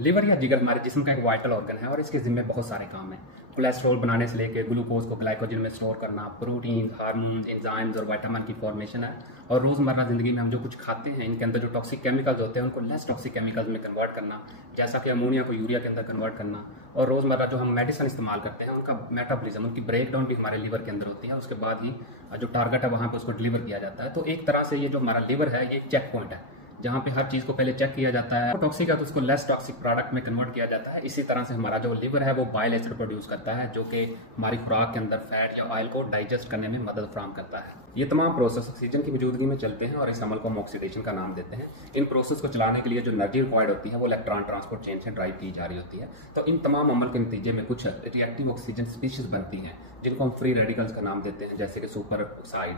Liver या जिगर हमारे जिस्म का एक वाइटल ऑर्गन है और इसके जिम्मे बहुत सारे काम हैं। कोलेस्ट्रॉल बनाने से लेकर ग्लूकोज को ग्लाइकोजन में स्टोर करना, प्रोटीन, हार्मोन, एंजाइम्स और विटामिन की फॉर्मेशन है। और रोज़मर्रा ज़िंदगी में हम जो कुछ खाते हैं इनके अंदर जो टॉक्सिक केमिकल्स होते हैं उनको लेस टॉक्सिक केमिकल्स में कन्वर्ट करना, जैसा कि अमोनिया को यूरिया के अंदर कन्वर्ट करना। और रोज़मर्रा जो हम मेडिसिन इस्तेमाल करते हैं उनका मेटाबॉलिज्म, उनकी ब्रेकडाउन भी हमारे लीवर के अंदर होती है। उसके बाद ही जो टारगेट है वहाँ पर उसको डिलीवर किया जाता है। तो एक तरह से ये जो हमारा लीवर है ये एक चेक पॉइंट है जहाँ पे हर चीज़ को पहले चेक किया जाता है। टॉक्सिक है तो उसको लेस टॉक्सिक प्रोडक्ट में कन्वर्ट किया जाता है। इसी तरह से हमारा जो लिवर है वो बाइल एसिड प्रोड्यूस करता है जो कि हमारी खुराक के अंदर फैट या ऑयल को डाइजेस्ट करने में मदद फराहम करता है। ये तमाम प्रोसेस ऑक्सीजन की मौजूदगी में चलते हैं और इस अमल को हम ऑक्सीडेशन का नाम देते हैं। इन प्रोसेस को चलाने के लिए जो एनर्जी रिक्वायर्ड होती है वो इलेक्ट्रॉन ट्रांसपोर्ट चेन से ड्राइव की जा रही होती है। तो इन तमाम अमल के नतीजे में कुछ रिएक्टिव ऑक्सीजन स्पीशीज बनती हैं जिनको हम फ्री रेडिकल्स का नाम देते हैं, जैसे कि सुपर ऑक्साइड।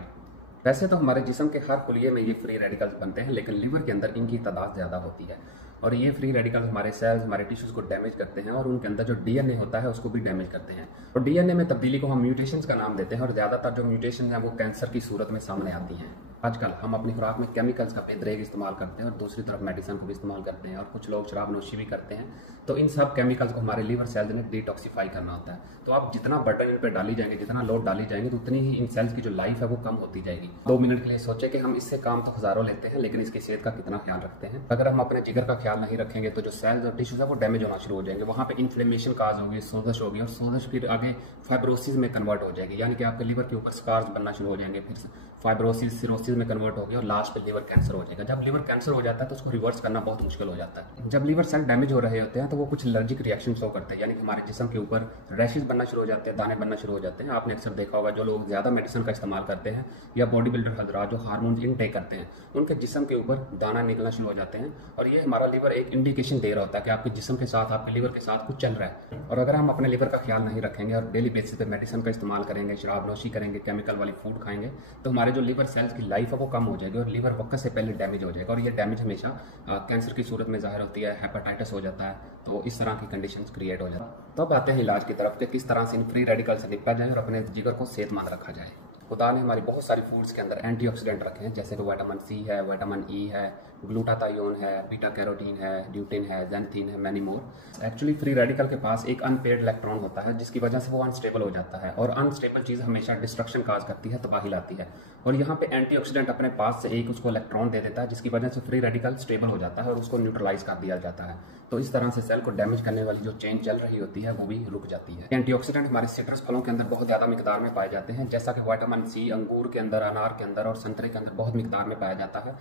वैसे तो हमारे जिस्म के हर खुलिये में ये फ्री रेडिकल्स बनते हैं, लेकिन लिवर के अंदर इनकी तादाद ज़्यादा होती है और ये फ्री रेडिकल्स हमारे सेल्स, हमारे टिश्यूज़ को डैमेज करते हैं और उनके अंदर जो डीएनए होता है उसको भी डैमेज करते हैं। और डीएनए में तब्दीली को हम म्यूटेशंस का नाम देते हैं और ज़्यादातर जो म्यूटेशन हैं वो कैंसर की सूरत में सामने आती हैं। आजकल हम अपनी खुराक में केमिकल्स का बेदरेग इस्तेमाल करते हैं और दूसरी तरफ मेडिसिन को भी इस्तेमाल करते हैं और कुछ लोग शराब नोशी भी करते हैं। तो इन सब केमिकल्स को हमारे लीवर सेल्स ने डिटॉक्सीफाई करना होता है। तो आप जितना बर्डन इन पर डाली जाएंगे, जितना लोड डाली जाएंगे, तो उतनी ही इन सेल्स की जो लाइफ है वो कम होती जाएगी। 2 मिनट के लिए सोचे कि हम इससे काम तो हज़ारों लेते हैं, लेकिन इसकी सेहत का कितना ख्याल रखते हैं। अगर हम अपने जिगर का ख्याल नहीं रखेंगे तो जो सेल्स और टिश्यूज है वो डैमेज होना शुरू हो जाएंगे। वहाँ पे इन्फ्लेमेशन काज होगी, सोजश होगी और सोजश फिर आगे फाइब्रोसिस में कन्वर्ट हो जाएगी, यानी कि आपके लीवर के ऊपर स्कार्स बनना शुरू हो जाएंगे, फिर फाइब्रोसिस सिरोसिस में कन्वर्ट होगी और लास्ट पे लीवर कैंसर हो जाएगा। जब लीवर कैंसर हो जाता है तो उसको रिवर्स करना बहुत मुश्किल हो जाता है। जब लीवर सेल डैमेज हो रहे होते हैं तो वो कुछ एलर्जिक रिएक्शन शो करते हैं, यानी कि हमारे जिस्म के ऊपर रैशेस बनना शुरू हो जाते हैं, दाने बनना शुरू हो जाते हैं। आपने अक्सर देखा होगा जो लोग ज़्यादा मेडिसिन का इस्तेमाल करते हैं या बॉडी बिल्डर हजरात जो हार्मोन इनटेक करते हैं उनके जिस्म के ऊपर दाना निकलना शुरू हो जाते हैं और ये हमारा लीवर एक इंडिकेशन दे रहा होता है कि आपके जिस्म के साथ, आपके लीवर के साथ कुछ चल रहा है। और अगर हम अपने लीवर का ख्याल नहीं रखेंगे और डेली बेसिस पे मेडिसिन का इस्तेमाल करेंगे, शराब नोशी करेंगे, केमिकल वाली फूड खाएंगे, तो हमारे जो लीवर सेल्स की लाइफ है वो कम हो जाएगी और लीवर वक्त से पहले डैमेज हो जाएगा और ये डैमेज हमेशा कैंसर की सूरत में जाहिर होती है, हेपेटाइटिस हो जाता है। तो इस तरह की कंडीशंस क्रिएट हो जाती है। तो अब आते हैं इलाज की तरफ कि किस तरह से इन फ्री रेडिकल से निपटा जाए और अपने जिगर को सेहतमंद रखा जाए। खुदा ने हमारी बहुत सारी फूड्स के अंदर एंटीऑक्सीडेंट रखे हैं, जैसे कि विटामिन सी है, विटामिन ई है, ग्लूटाथायोन है, बीटा कैरोटीन है, ड्यूटिन है, ज़ैंथीन है, many more. Actually free radical के पास एक अनपेयर्ड इलेक्ट्रॉन होता है जिसकी वजह से वो अनस्टेबल हो जाता है और अनस्टेबल चीज़ हमेशा डिस्ट्रक्शन काज करती है, तबाही लाती है। और यहाँ पे एंटीऑक्सीडेंट अपने पास से एक उसको इलेक्ट्रॉन दे देता है जिसकी वजह से फ्री रेडिकल स्टेबल हो जाता है और उसको न्यूट्रलाइज कर दिया जाता है। तो इस तरह से सेल को डैमेज करने वाली जो चेन चल रही होती है वो भी रुक जाती है। एंटीऑक्सीडेंट हमारे सिट्रस फलों के अंदर बहुत ज़्यादा मिकदार में पाए जाते हैं, जैसा कि विटामिन सी अंगूर के अंदर, अनार के अंदर और संतरे के अंदर बहुत मिकदार में पाया जाता है।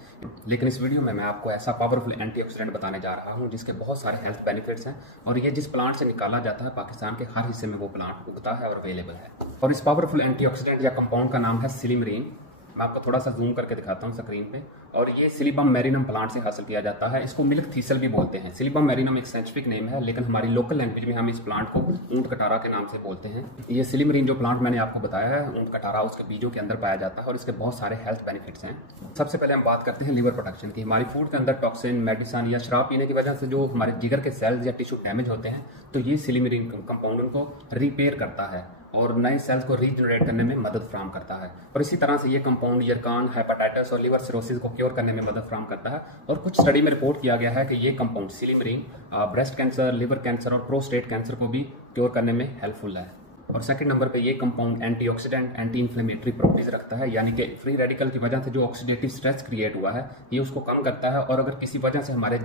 लेकिन इस वीडियो में मैं आपको ऐसा पावरफुल एंटीऑक्सीडेंट बताने जा रहा हूँ जिसके बहुत सारे हेल्थ बेनिफिट्स हैं और ये जिस प्लांट से निकाला जाता है पाकिस्तान के हर हिस्से में वो प्लांट उगता है और अवेलेबल है। और इस पावरफुल एंटीऑक्सीडेंट या कंपाउंड का नाम है सिलिमरीन। मैं आपको थोड़ा सा जूम करके दिखाता हूँ स्क्रीन पे। और ये सिलिबम मैरिनम प्लांट से हासिल किया जाता है। इसको मिल्क थीसल भी बोलते हैं। सिलिबम मैरिनम एक साइंटिफिक नेम है, लेकिन हमारी लोकल लैंग्वेज में हम इस प्लांट को ऊंट कटारा के नाम से बोलते हैं। ये सिलिमरीन जो प्लांट मैंने आपको बताया है, ऊंट कटारा, उसके बीजों के अंदर पाया जाता है और इसके बहुत सारे हेल्थ बेनिफिट्स हैं। सबसे पहले हम बात करते हैं लिवर प्रोटेक्शन की। हमारी फूड के अंदर टॉक्सिन, मेडिसिन या शराब पीने की वजह से जो हमारे जिगर के सेल्स या टिश्यू डैमेज होते हैं, तो ये सिलिमरीन कंपाउंड उनको रिपेयर करता है और नए सेल्स को रीजनरेट करने में मदद फराहम करता है। और इसी तरह से ये कंपाउंड यरकान, हेपेटाइटिस और लिवर सिरोसिस को क्योर करने में मदद फराहम करता है। और कुछ स्टडी में रिपोर्ट किया गया है कि ये compound silymarin breast cancer, liver cancer और प्रोस्टेट कैंसर को भी क्योर करने में हेल्पफुल है। और सेकंड नंबर पे ये compound antioxidant, anti inflammatory properties रखता है, यानी कि फ्री रेडिकल की वजह से जो ऑक्सीडेटिव स्ट्रेस क्रिएट हुआ है ये उसको कम करता है और अगर किसी वजह से हमारे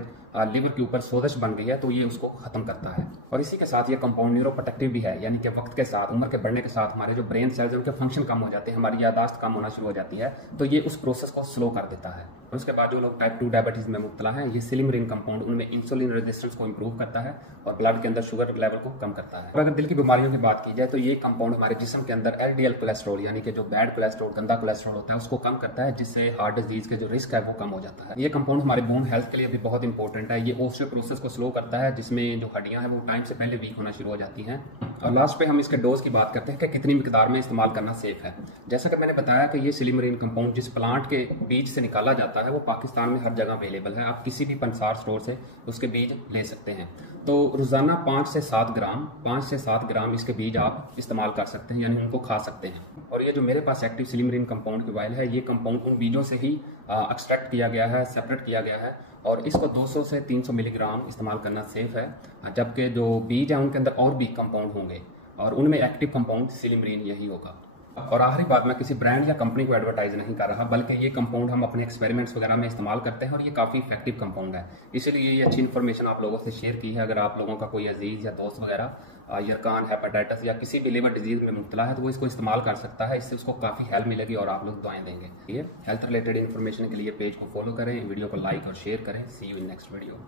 लिवर के ऊपर सोजश बन गई है तो ये उसको खत्म करता है। और इसी के साथ ये कंपाउंड न्यूरोप्रोटेक्टिव भी है, यानी कि वक्त के साथ, उम्र के बढ़ने के साथ हमारे जो ब्रेन सेल्स हैं उनके फंक्शन कम हो जाते हैं, हमारी यादाश्त कम होना शुरू हो जाती है, तो ये उस प्रोसेस को स्लो कर देता है। और उसके बाद जो लोग टाइप 2 डायबिटीज में मुब्तला हैं, ये सिलिमरीन कंपाउंड उनमें इंसुलिन रेजिस्टेंस को इंप्रूव करता है और ब्लड के अंदर शुगर लेवल को कम करता है। और अगर दिल की बीमारियों की बात की जाए तो ये कंपाउंड हमारे जिस्म के अंदर एलडीएल कोलेस्ट्रॉल, यानी कि जो बैड कोलेस्ट्रॉल, गंदा कोलेस्ट्रॉल होता है, उसको कम करता है, जिससे हार्ट डिजीज के जो रिस्क है वो कम हो जाता है। ये कंपाउंड हमारे बोन हेल्थ के लिए भी बहुत इंपॉर्टेंट है। ये ऑस्टियोपोरोसिस को स्लो करता है, जिसमें जो हड्डियां हैं वो टाइम से पहले वीक होना शुरू हो जाती हैं। और लास्ट पे हम इसके डोज की बात करते हैं कि कितनी मिकदार में इस्तेमाल करना सेफ है। जैसा कि मैंने बताया कि ये सिलिमरीन कंपाउंड जिस प्लांट के बीज से निकाला जाता है वो पाकिस्तान में हर जगह अवेलेबल है। आप किसी भी पंसार स्टोर से उसके बीज ले सकते हैं। तो रोजाना 5 से 7 ग्राम इसके बीज आप इस्तेमाल कर सकते हैं, यानी उनको खा सकते हैं। और ये जो मेरे पास एक्टिव सिलिमरीन कंपाउंड की वाइल है, ये कंपाउंड उन बीजों से ही एक्सट्रैक्ट किया गया है, सेपरेट किया गया है और इसको 200 से 300 मिलीग्राम इस्तेमाल करना सेफ है, जबकि जो बीज हैं उनके अंदर और भी कंपाउंड होंगे और उनमें एक्टिव कंपाउंड सिलिमरीन यही होगा। और आखिरी बात, मैं किसी ब्रांड या कंपनी को एडवर्टाइज नहीं कर रहा, बल्कि ये कंपाउंड हम अपने एक्सपेरिमेंट्स वगैरह में इस्तेमाल करते हैं और ये काफ़ी इफेक्टिव कंपाउंड है, इसलिए ये अच्छी इन्फॉर्मेशन आप लोगों से शेयर की है। अगर आप लोगों का कोई अजीज या दोस्त वगैरह यरकान, हेपेटाइटिस या किसी भी लिवर डिजीज में मुब्तला है तो वो इसको इस्तेमाल कर सकता है, इससे उसको काफ़ी हेल्प मिलेगी और आप लोग दुआएं देंगे। ये हेल्थ रिलेटेड इन्फॉर्मेशन के लिए पेज को फॉलो करें, वीडियो को लाइक और शेयर करें। सी यू इन नेक्स्ट वीडियो।